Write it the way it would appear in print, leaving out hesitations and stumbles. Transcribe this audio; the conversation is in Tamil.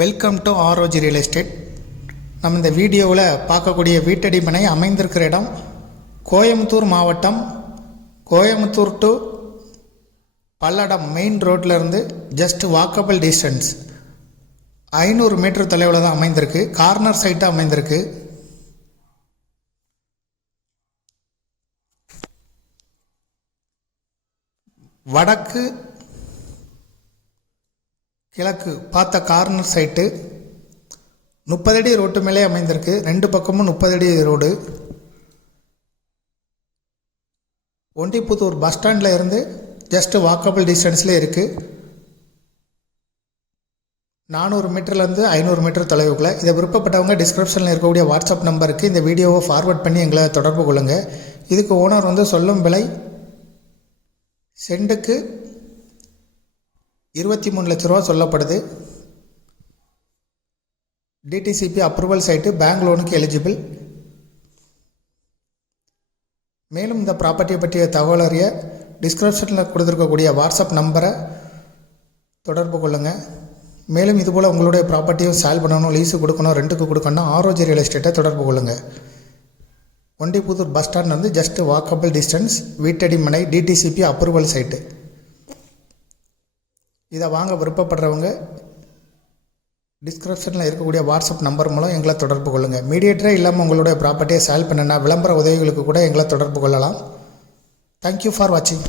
Welcome to ROG real estate. நம்ம இந்த வீடியோவில் பார்க்கக்கூடிய வீட்டடி மனை அமைந்திருக்கிற இடம் கோயம்புத்தூர் மாவட்டம், கோயம்புத்தூர் டு பல்லடம் மெயின் ரோட்டில் இருந்து ஜஸ்ட் வாக்கபிள் டிஸ்டன்ஸ் 500 மீட்டர் தொலைவில் தான் அமைந்திருக்கு. கார்னர் சைட்டாக அமைந்திருக்கு. வடக்கு கிழக்கு பார்த்த கார்னர் சைட்டு 30 அடி ரோட்டு மேலே அமைந்திருக்கு. ரெண்டு பக்கமும் 30 அடி ரோடு. ஒண்டிப்புத்தூர் பஸ் ஸ்டாண்டில் இருந்து ஜஸ்ட் வாக்கபிள் டிஸ்டன்ஸில் இருக்குது. 400 மீட்டர்லேருந்து 500 மீட்டர் தொலைவுக்குள்ளே. இதை விருப்பப்பட்டவங்க டிஸ்கிரிப்ஷனில் இருக்கக்கூடிய வாட்ஸ்அப் நம்பருக்கு இந்த வீடியோவை ஃபார்வர்ட் பண்ணி எங்களை தொடர்பு கொள்ளுங்கள். இதுக்கு ஓனர் சொல்லும் விலை சென்ட்டுக்கு 23 லட்ச ரூபா சொல்லப்படுது. டிடிசிபி அப்ரூவல் சைட்டு, பேங்க் லோனுக்கு எலிஜிபிள். மேலும் இந்த ப்ராப்பர்ட்டியை பற்றிய தகவல் அறிய டிஸ்கிரிப்ஷனில் கொடுத்துருக்கக்கூடிய வாட்ஸ்அப் நம்பரை தொடர்பு கொள்ளுங்கள். மேலும் இதுபோல் உங்களுடைய ப்ராப்பர்ட்டியும் சேல் பண்ணணும், லீஸு கொடுக்கணும், ரெண்டுக்கு கொடுக்கணும், ஆர்ஓஜி ரியல் எஸ்டேட்டை தொடர்பு கொள்ளுங்கள். Ondipudur bus stand just walkable distance, வீட்டடி மனை, டிடிசிபி அப்ரூவல் சைட்டு. இதை வாங்க விருப்பப்படுறவங்க டிஸ்கிரிப்ஷனில் இருக்கக்கூடிய வாட்ஸ்அப் நம்பர் மூலம் எங்களை தொடர்பு கொள்ளுங்கள். மீடியேட்டரே இல்லாமல் உங்களுடைய ப்ராப்பர்ட்டியை சேல் பண்ணுன்னா விளம்பர உதவிகளுக்கு கூட எங்களை தொடர்பு கொள்ளலாம். தேங்க்யூ ஃபார் வாட்சிங்.